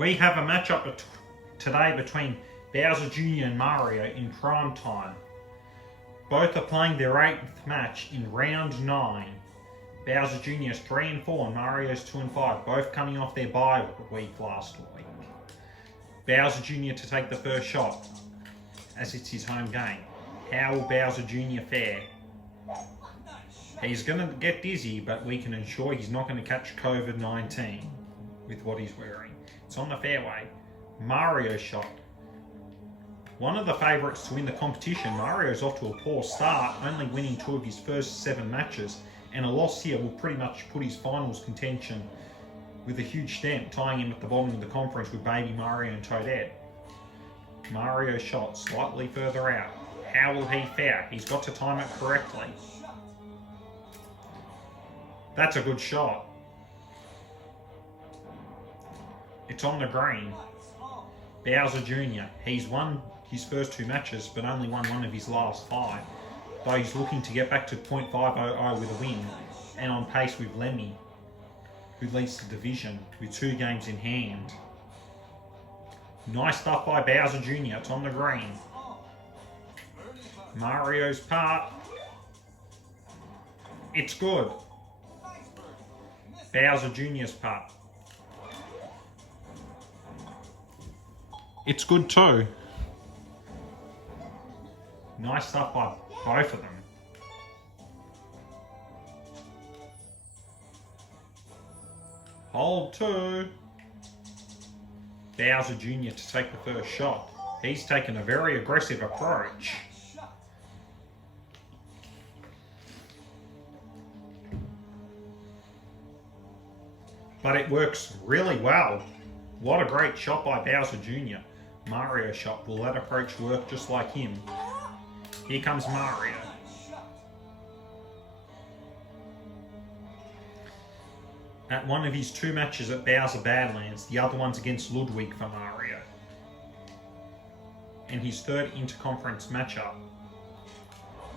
We have a matchup today between Bowser Jr. and Mario in prime time. Both are playing their 8th match in round 9. Bowser Jr. is 3-4 and Mario's 2-5, both coming off their bye week last week. Bowser Jr. to take the first shot, as it's his home game. How will Bowser Jr. fare? He's going to get dizzy, but we can ensure he's not going to catch COVID-19 with what he's wearing. It's on the fairway. Mario's shot. One of the favourites to win the competition, Mario's off to a poor start, only winning 2 of his first 7 matches, and a loss here will pretty much put his finals contention with a huge stamp, tying him at the bottom of the conference with Baby Mario and Toadette. Mario's shot slightly further out. How will he fare? He's got to time it correctly. That's a good shot. It's on the green. Bowser Jr. He's won his first 2 matches, but only won 1 of his last 5. Though he's looking to get back to .500 with a win, and on pace with Lemmy, who leads the division with 2 games in hand. Nice stuff by Bowser Jr. It's on the green. Mario's part. It's good. Bowser Jr.'s part. It's good too. Nice stuff by both of them. Hole 2. Bowser Jr. to take the first shot. He's taken a very aggressive approach. But it works really well. What a great shot by Bowser Jr. Mario shot. Will that approach work just like him? Here comes Mario. At one of his 2 matches at Bowser Badlands, the other one's against Ludwig for Mario. And his 3rd interconference matchup.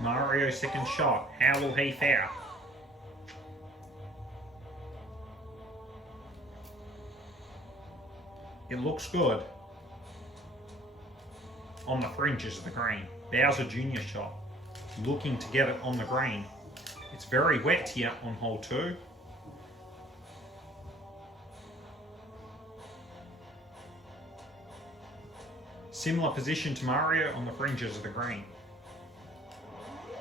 Mario's 2nd shot. How will he fare? It looks good. On the fringes of the green. Bowser Jr. shot. Looking to get it on the green. It's very wet here on hole 2. Similar position to Mario on the fringes of the green.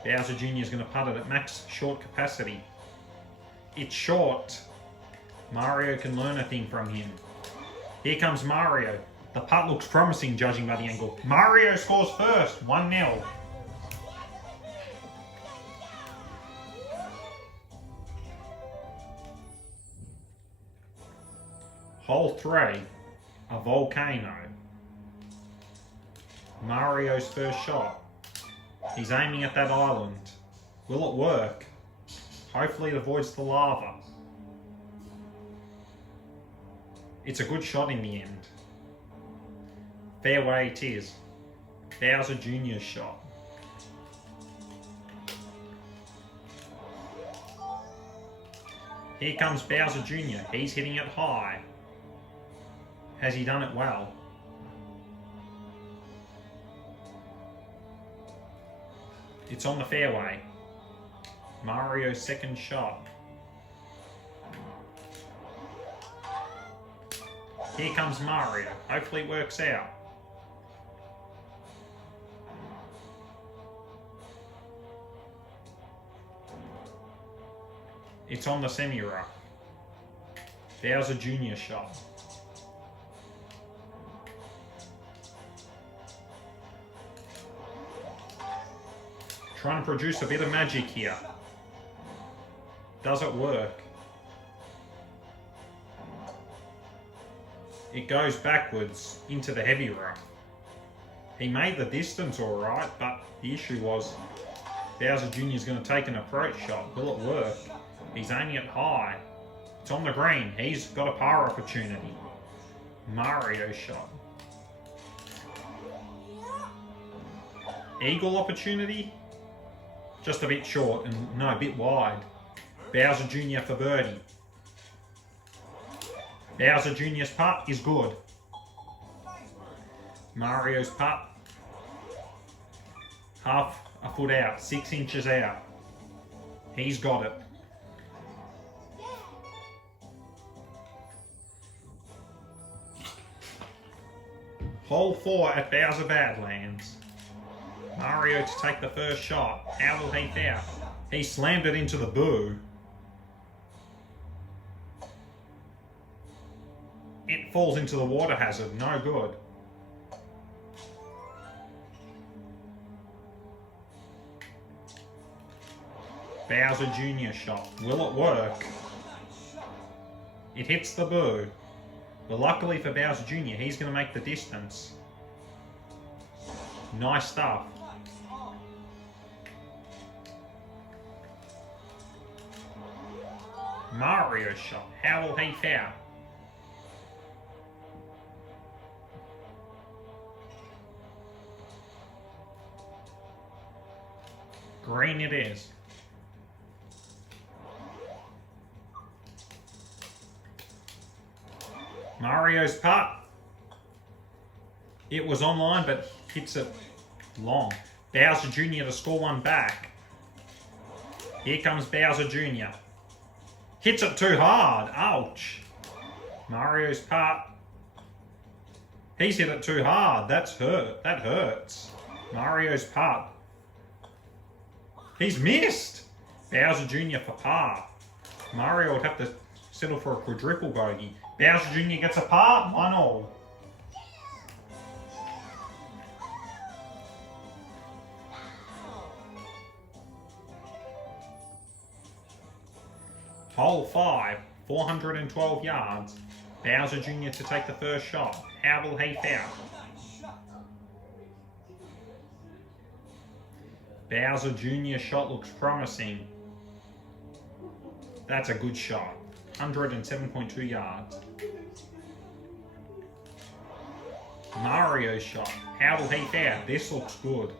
Bowser Jr. is going to putt it at max short capacity. It's short. Mario can learn a thing from him. Here comes Mario. The putt looks promising judging by the angle. Mario scores first, 1-0. Hole 3, a volcano. Mario's first shot. He's aiming at that island. Will it work? Hopefully it avoids the lava. It's a good shot in the end. Fairway it is. Bowser Jr.'s shot. Here comes Bowser Jr. He's hitting it high. Has he done it well? It's on the fairway. Mario's 2nd shot. Here comes Mario. Hopefully it works out. It's on the semi-rough. Bowser Jr. shot. Trying to produce a bit of magic here. Does it work? It goes backwards into the heavy rough. He made the distance alright, but the issue was Bowser Jr. is going to take an approach shot. Will it work? He's aiming it high. It's on the green. He's got a par opportunity. Mario shot. Eagle opportunity? Just a bit short and no, a bit wide. Bowser Jr. for birdie. Bowser Jr.'s putt is good. Mario's putt. Half a foot out, 6 inches out. He's got it. Hole 4 at Bowser Badlands. Mario to take the first shot. How will he fare? He slammed it into the boo. It falls into the water hazard. No good. Bowser Jr. shot. Will it work? It hits the boo. But luckily for Bowser Jr., he's going to make the distance. Nice stuff. Mario shot. How will he fare? Green it is. Mario's putt. It was online, but hits it long. Bowser Jr. to score one back. Here comes Bowser Jr. Hits it too hard. Ouch. Mario's putt. He's hit it too hard. That's hurt. That hurts. Mario's putt. He's missed. Bowser Jr. for par. Mario would have to settle for a quadruple bogey. Bowser Jr. gets a par. 1-all. Hole 5, 412 yards. Bowser Jr. to take the first shot. How will he fare? Bowser Jr. shot looks promising. That's a good shot. 107.2 yards. Mario shot. How will he fare? This looks good.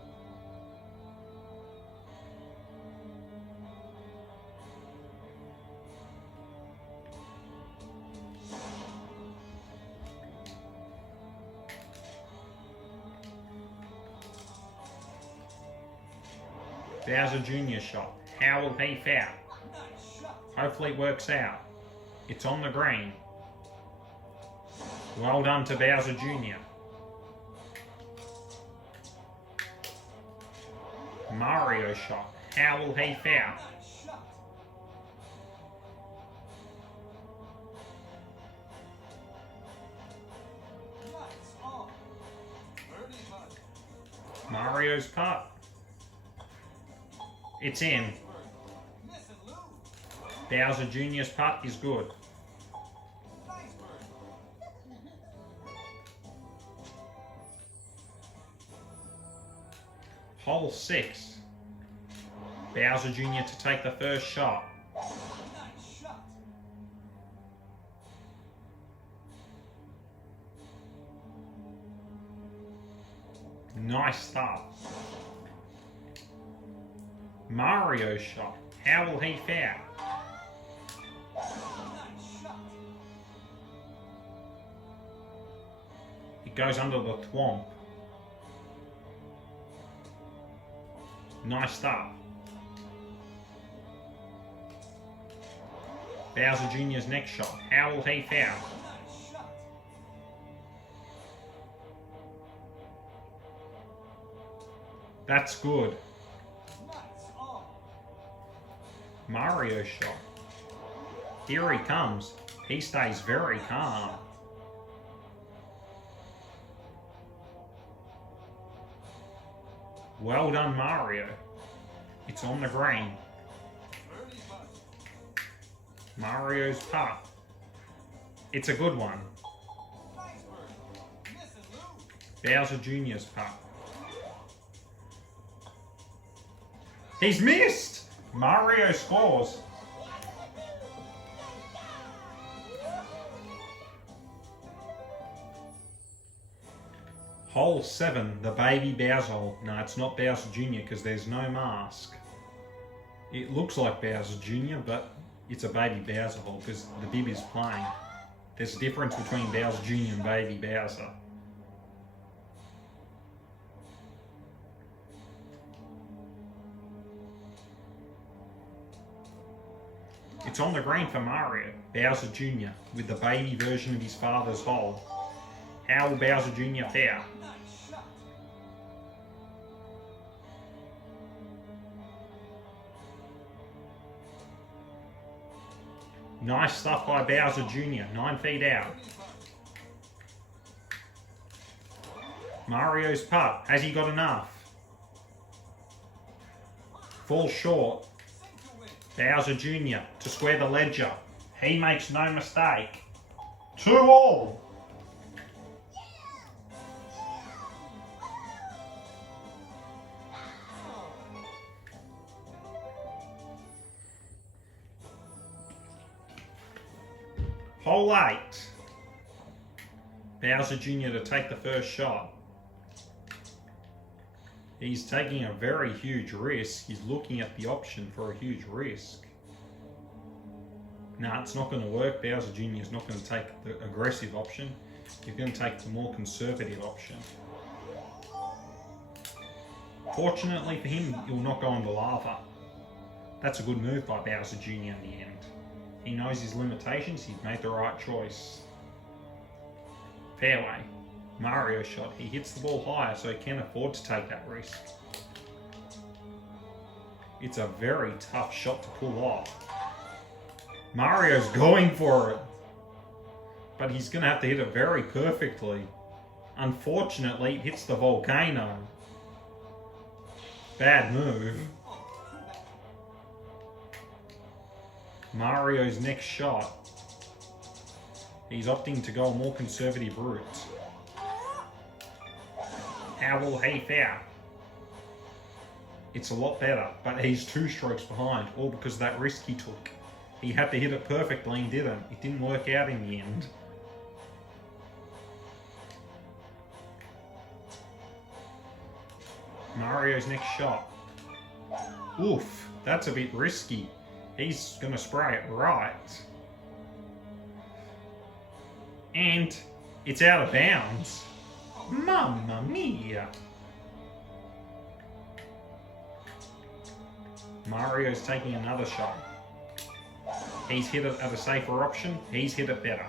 Bowser Jr. shot. How will he fare? Hopefully it works out. It's on the green. Well done to Bowser Jr. Mario shot. How will he fare? Mario's putt. It's in. Bowser Jr.'s putt is good. Hole 6. Bowser Jr. to take the first shot. Nice start. Mario shot. How will he fare? It goes under the thwomp. Nice start. Bowser Jr.'s next shot. How will he fare? That's good. Mario shot. Here he comes. He stays very calm. Well done, Mario. It's on the green. Mario's putt. It's a good one. Bowser Jr.'s putt. He's missed! Mario scores. Hole 7, the baby Bowser hole. No, it's not Bowser Jr. because there's no mask. It looks like Bowser Jr., but it's a baby Bowser hole because the bib is playing. There's a difference between Bowser Jr. and baby Bowser. It's on the green for Mario. Bowser Jr. with the baby version of his father's hole. How will Bowser Jr. fare? Nice stuff by Bowser Jr. 9 feet out. Mario's putt. Has he got enough? Falls short. Bowser Jr. to square the ledger. He makes no mistake. 2-all. Hole 8. Bowser Jr. to take the first shot. He's taking a very huge risk. He's looking at the option for a huge risk. No, it's not going to work. Bowser Jr. is not going to take the aggressive option. He's going to take the more conservative option. Fortunately for him, he will not go into lava. That's a good move by Bowser Jr. in the end. He knows his limitations. He's made the right choice. Fairway. Mario shot. He hits the ball higher, so he can afford to take that risk. It's a very tough shot to pull off. Mario's going for it, but he's going to have to hit it very perfectly. Unfortunately, it hits the volcano. Bad move. Mario's next shot. He's opting to go a more conservative route. How will he fare? It's a lot better, but he's 2 strokes behind, all because of that risk he took. He had to hit it perfectly and didn't. It didn't work out in the end. Mario's next shot. Oof, that's a bit risky. He's going to spray it right. And it's out of bounds. Mamma mia! Mario's taking another shot. He's hit it at a safer option. He's hit it better.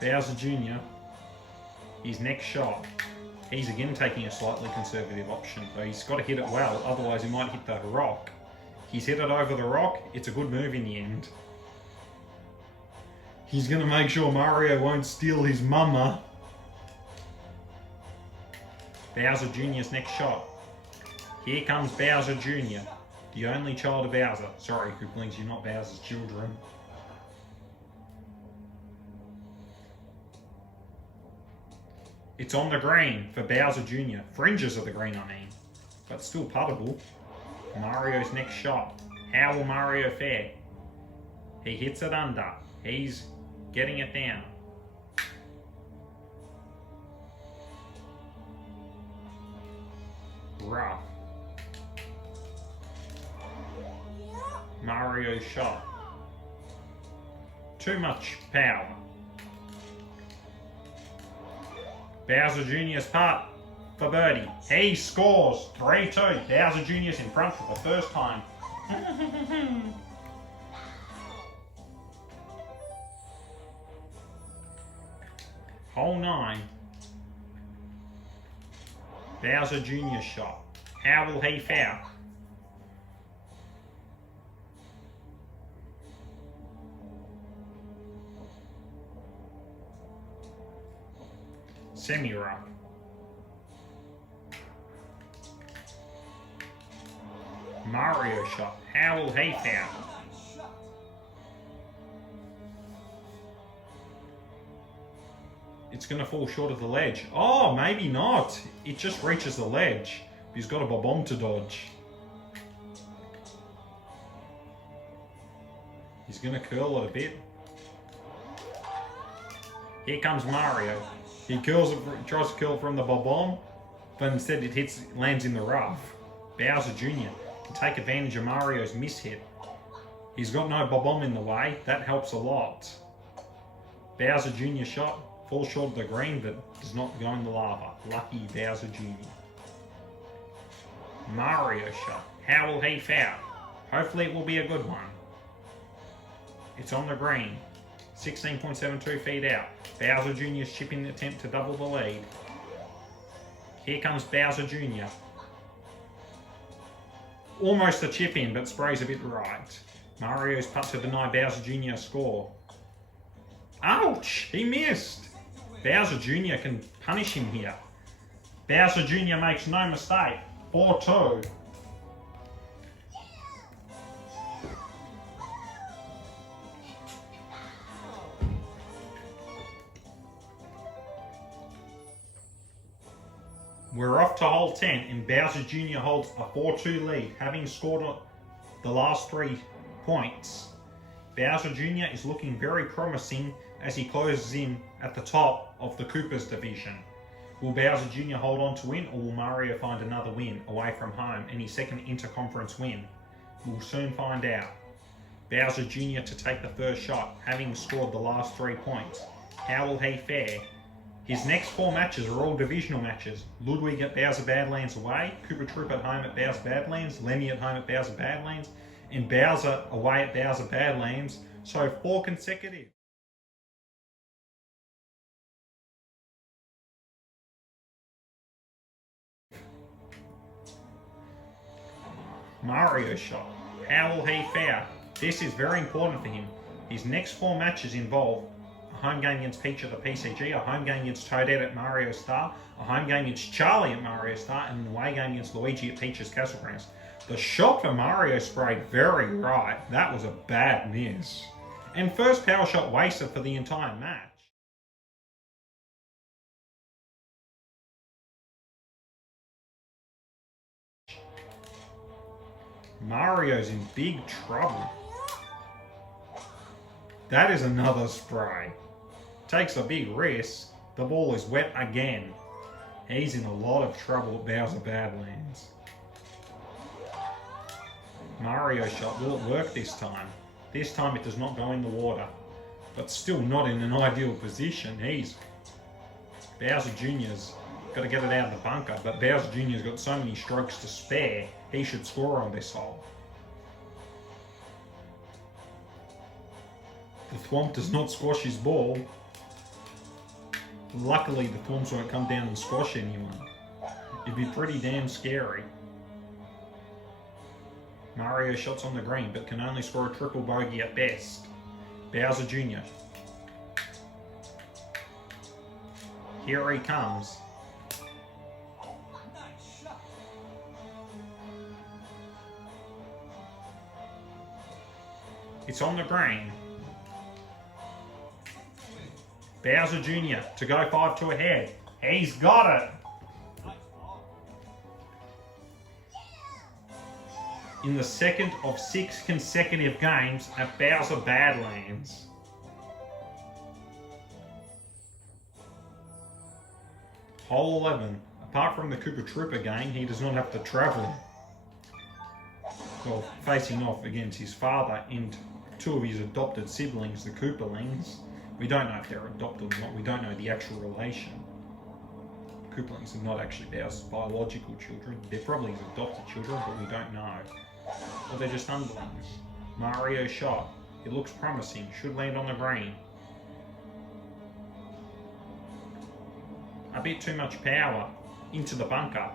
Bowser Jr., his next shot. He's again taking a slightly conservative option, but he's got to hit it well, otherwise he might hit the rock. He's hit it over the rock. It's a good move in the end. He's going to make sure Mario won't steal his mama. Bowser Jr.'s next shot. Here comes Bowser Jr., the only child of Bowser. Sorry, Cripplings, you're not Bowser's children. It's on the green for Bowser Jr. Fringes of the green, I mean. But still puttable. Mario's next shot. How will Mario fare? He hits it under. He's getting it down. Rough. Mario's shot. Too much power. Bowser Jr.'s putt for birdie. He scores 3-2. Bowser Jr.'s in front for the first time. Hole 9. Bowser Jr.'s shot. How will he fare? Semi-rough. Mario shot. How will he fare? It's going to fall short of the ledge. Oh, maybe not. It just reaches the ledge. He's got a bomb to dodge. He's going to curl it a bit. Here comes Mario. He curls it, tries to curl from the bomb, but instead it lands in the rough. Bowser Jr. can take advantage of Mario's mishit. He's got no bomb in the way. That helps a lot. Bowser Jr. shot Falls short of the green, but does not go in the lava. Lucky Bowser Jr. Mario shot. How will he fare? Hopefully it will be a good one. It's on the green. 16.72 feet out. Bowser Jr.'s chipping attempt to double the lead. Here comes Bowser Jr. Almost a chip in, but sprays a bit right. Mario's putt to deny Bowser Jr. a score. Ouch! He missed! Bowser Jr. can punish him here. Bowser Jr. makes no mistake. 4-2. We're off to hole 10 and Bowser Jr. holds a 4-2 lead, having scored the last 3 points. Bowser Jr. is looking very promising as he closes in at the top of the Koopas division. Will Bowser Jr. hold on to win, or will Mario find another win away from home and his second interconference win? We'll soon find out. Bowser Jr. to take the first shot, having scored the last 3 points. How will he fare? His next 4 matches are all divisional matches. Ludwig at Bowser Badlands away, Koopa Troop at home at Bowser Badlands, Lemmy at home at Bowser Badlands, and Bowser away at Bowser Badlands, so 4 consecutive. Mario shot. How will he fare? This is very important for him. His next 4 matches involve a home game against Peach at the PCG, a home game against Toadette at Mario Star, a home game against Charlie at Mario Star, and an away game against Luigi at Peach's Castle Grounds. The shot for Mario sprayed very right. That was a bad miss. And first power shot wasted for the entire match. Mario's in big trouble. That is another spray. Takes a big risk. The ball is wet again. He's in a lot of trouble at Bowser Badlands. Mario shot. Will it work this time? This time it does not go in the water. But still not in an ideal position. Bowser Jr.'s got to get it out of the bunker, but Bowser Jr.'s got so many strokes to spare, he should score on this hole. The Thwomp does not squash his ball. Luckily, the Thwomps won't come down and squash anyone. It'd be pretty damn scary. Mario shots on the green, but can only score a triple bogey at best. Bowser Jr. Here he comes. It's on the green. Bowser Jr. to go 5-2 ahead. He's got it. In the second of 6 consecutive games at Bowser Badlands. Hole 11. Apart from the Koopa Troopa game, he does not have to travel. Well, facing off against his father and 2 of his adopted siblings, the Koopalings. We don't know if they're adopted or not. We don't know the actual relation. Koopalings are not actually Bowser's biological children. They're probably his adopted children, but we don't know. Or they're just underlings. Mario shot. It looks promising. Should land on the green. A bit too much power into the bunker.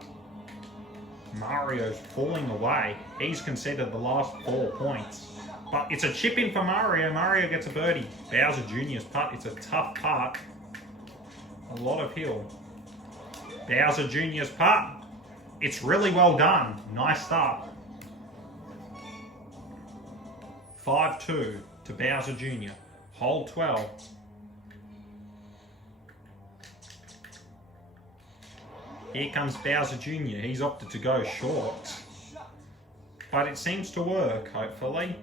Mario's falling away. He's conceded the last 4 points. But it's a chip in for Mario. Mario gets a birdie. Bowser Jr.'s putt. It's a tough putt. A lot of hill. Bowser Jr.'s putt. It's really well done. Nice start. 5-2 to Bowser Jr. Hole 12. Here comes Bowser Jr. He's opted to go short. But it seems to work, hopefully.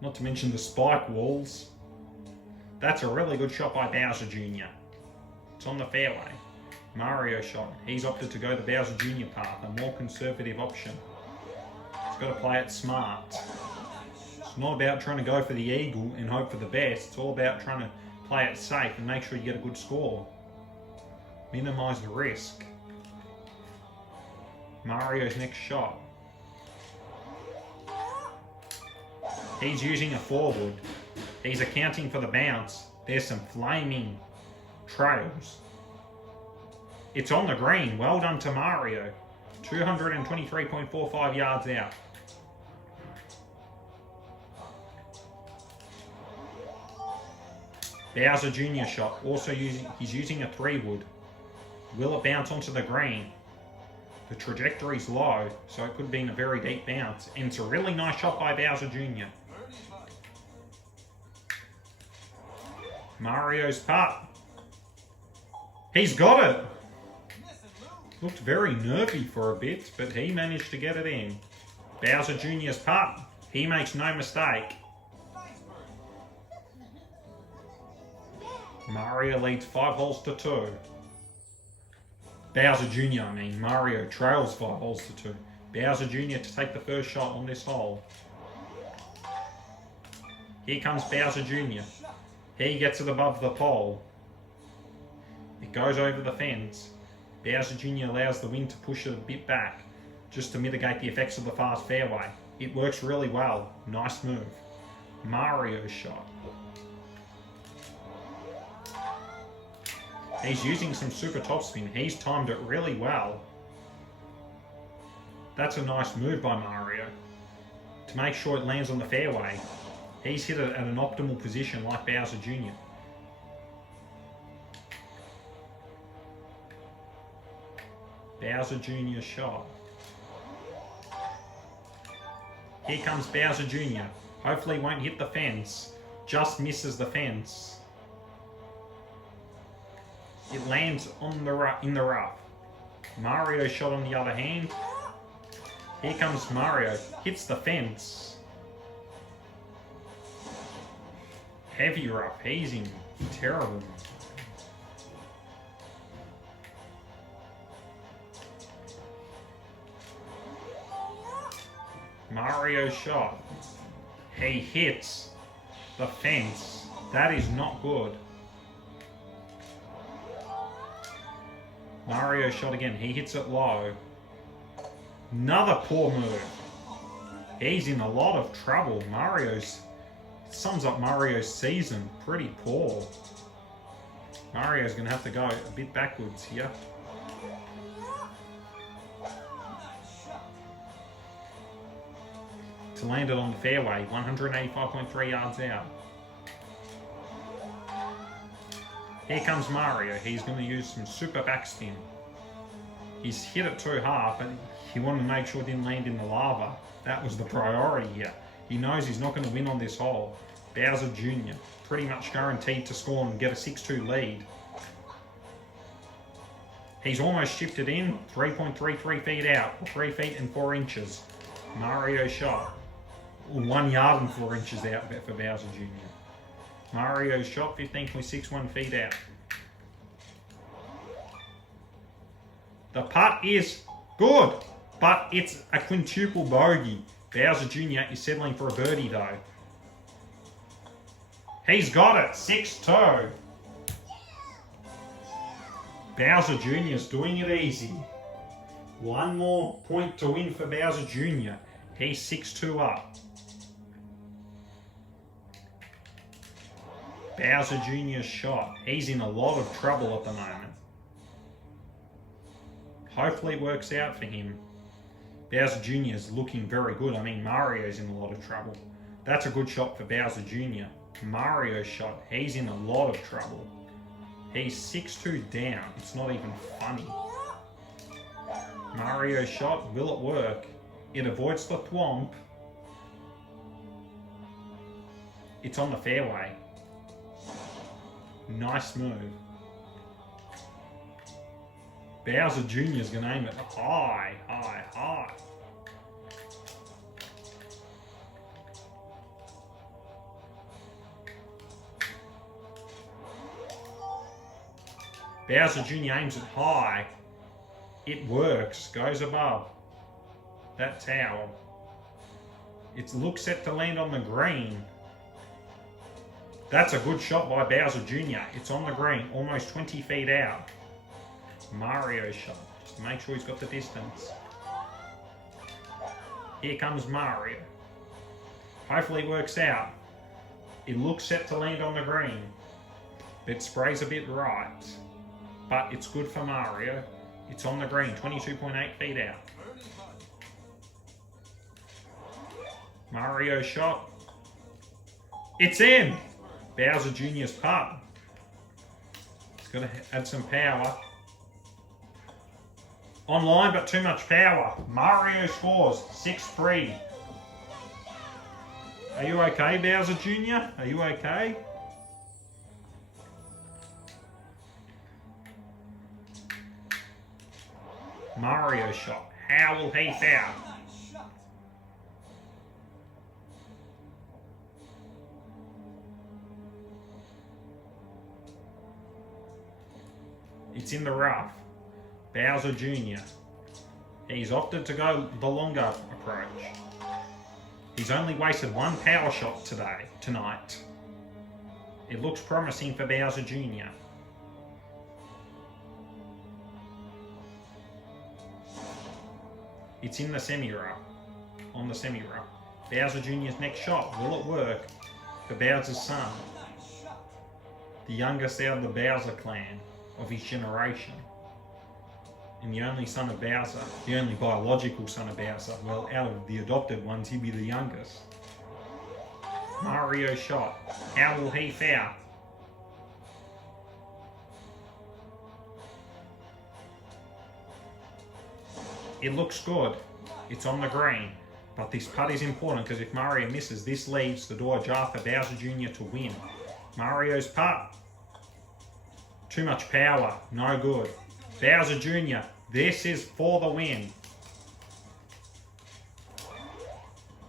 Not to mention the spike walls. That's a really good shot by Bowser Jr. It's on the fairway. Mario shot. He's opted to go the Bowser Jr. path, a more conservative option. He's got to play it smart. It's not about trying to go for the eagle and hope for the best. It's all about trying to play it safe and make sure you get a good score. Minimise the risk. Mario's next shot. He's using a forward. He's accounting for the bounce. There's some flaming trails. It's on the green. Well done to Mario. 223.45 yards out. Bowser Jr. shot. Also he's using a 3-wood. Will it bounce onto the green? The trajectory's low, so it could have been a very deep bounce. And it's a really nice shot by Bowser Jr. Mario's putt. He's got it! Looked very nervy for a bit, but he managed to get it in. Bowser Jr.'s putt. He makes no mistake. Mario leads 5 holes to 2. Bowser Jr. Mario trails 5 holes to 2. Bowser Jr. to take the first shot on this hole. Here comes Bowser Jr. He gets it above the pole. It goes over the fence. Bowser Jr. allows the wind to push it a bit back, just to mitigate the effects of the fast fairway. It works really well. Nice move. Mario's shot. He's using some super topspin. He's timed it really well. That's a nice move by Mario. To make sure it lands on the fairway. He's hit it at an optimal position like Bowser Jr. Bowser Jr.'s shot. Here comes Bowser Jr. Hopefully won't hit the fence. Just misses the fence. It lands on in the rough. Mario's shot on the other hand. Here comes Mario. Hits the fence. Heavy rough. He's in terrible. Mario's shot. He hits the fence. That is not good. Mario shot again. He hits it low. Another poor move. He's in a lot of trouble. Sums up Mario's season. Pretty poor. Mario's going to have to go a bit backwards here. To land it on the fairway. 185.3 yards out. Here comes Mario. He's going to use some super backspin. He's hit it too hard, but he wanted to make sure it didn't land in the lava. That was the priority here. He knows he's not going to win on this hole. Bowser Jr. pretty much guaranteed to score and get a 6-2 lead. He's almost chipped it in. 3.33 feet out. 3 feet and 4 inches. Mario shot. 1 yard and 4 inches out for Bowser Jr. Mario's shot 15.61 feet out. The putt is good, but it's a quintuple bogey. Bowser Jr. is settling for a birdie though. He's got it, 6-2. Bowser Jr. is doing it easy. 1 more point to win for Bowser Jr. He's 6-2 up. Bowser Jr.'s shot. He's in a lot of trouble at the moment. Hopefully it works out for him. Bowser Jr. is looking very good. Mario's in a lot of trouble. That's a good shot for Bowser Jr. Mario's shot. He's in a lot of trouble. He's 6-2 down. It's not even funny. Mario's shot. Will it work? It avoids the thwomp. It's on the fairway. Nice move. Bowser Jr. is going to aim it high, high, high. Bowser Jr. aims it high. It works. Goes above that tower. It looks set to land on the green. That's a good shot by Bowser Jr. It's on the green, almost 20 feet out. Mario's shot, just to make sure he's got the distance. Here comes Mario. Hopefully it works out. It looks set to land on the green. It sprays a bit right, but it's good for Mario. It's on the green, 22.8 feet out. Mario's shot. It's in! Bowser Jr.'s putt. He's got to add some power. Online, but too much power. Mario scores 6-3. Are you okay, Bowser Jr.? Are you okay? Mario shot. How will he foul? It's in the rough. Bowser Jr. He's opted to go the longer approach. He's only wasted one power shot tonight. It looks promising for Bowser Jr. It's in the semi-rough. On the semi-rough. Bowser Jr.'s next shot. Will it work for Bowser's son? The youngest out of the Bowser clan of his generation. And the only son of Bowser, the only biological son of Bowser. Well, out of the adopted ones, he'd be the youngest. Mario shot. How will he foul? It looks good. It's on the green. But this putt is important because if Mario misses, this leaves the door ajar for Bowser Jr. to win. Mario's putt. Too much power. No good. Bowser Jr. This is for the win.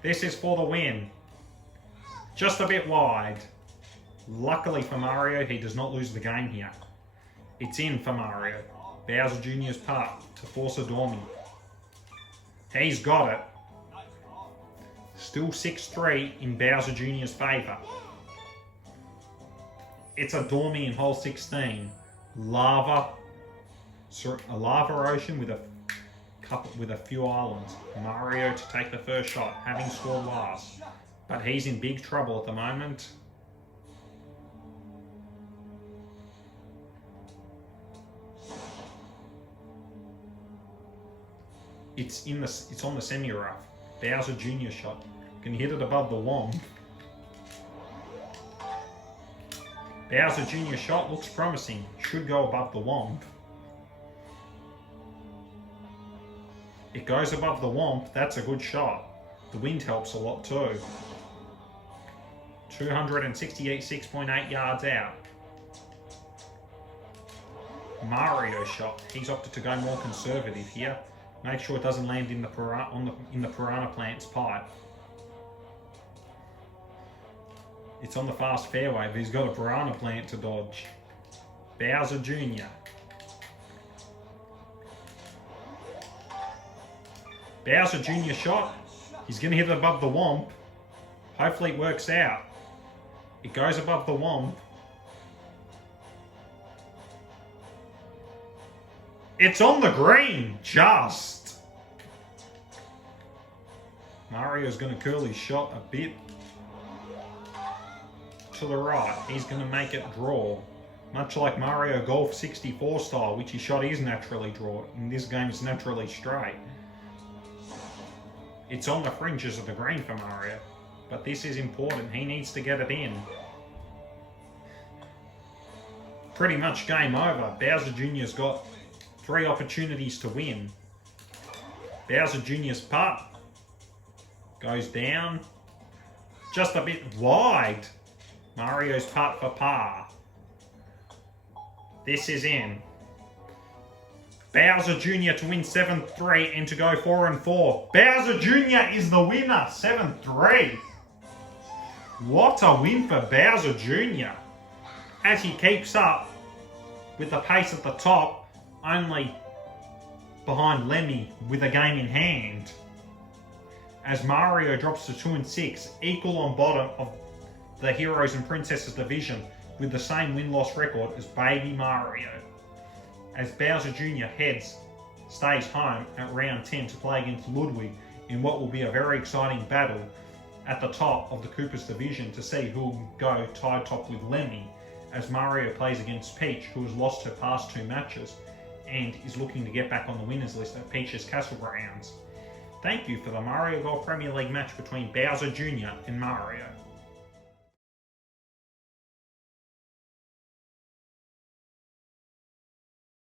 This is for the win. Just a bit wide. Luckily for Mario, he does not lose the game here. It's in for Mario. Bowser Jr.'s putt to force a Dormy. He's got it. Still 6-3 in Bowser Jr.'s favour. It's a Dormy in hole 16. A lava ocean with a few islands. Mario to take the first shot, having scored last. But he's in big trouble at the moment. It's on the semi-rough. Bowser Jr. shot. Can hit it above the womb. Bowser Jr. shot looks promising. Should go above the womb. It goes above the womp. That's a good shot. The wind helps a lot too. 266.8 yards out. Mario shot. He's opted to go more conservative here. Make sure it doesn't land in the piranha plant's pipe. It's on the fast fairway, but he's got a piranha plant to dodge. Bowser Jr. Bowser Jr. shot. He's going to hit it above the womp. Hopefully it works out. It goes above the womp. It's on the green, just. Mario's going to curl his shot a bit to the right. He's going to make it draw. Much like Mario Golf 64 style, which his shot is naturally draw. In this game, it's naturally straight. It's on the fringes of the green for Mario. But this is important. He needs to get it in. Pretty much game over. Bowser Jr.'s got 3 opportunities to win. Bowser Jr.'s putt goes down. Just a bit wide. Mario's putt for par. This is in. Bowser Jr. to win 7-3 and to go 4-4. Bowser Jr. is the winner, 7-3. What a win for Bowser Jr. As he keeps up with the pace at the top, only behind Lemmy with a game in hand. As Mario drops to 2-6, equal on bottom of the Heroes and Princesses division with the same win-loss record as Baby Mario. As Bowser Jr. stays home at round 10 to play against Ludwig in what will be a very exciting battle at the top of the Koopas division to see who will go tied top with Lemmy, as Mario plays against Peach, who has lost her past 2 matches and is looking to get back on the winners list at Peach's Castle Grounds. Thank you for the Mario Golf Premier League match between Bowser Jr. and Mario.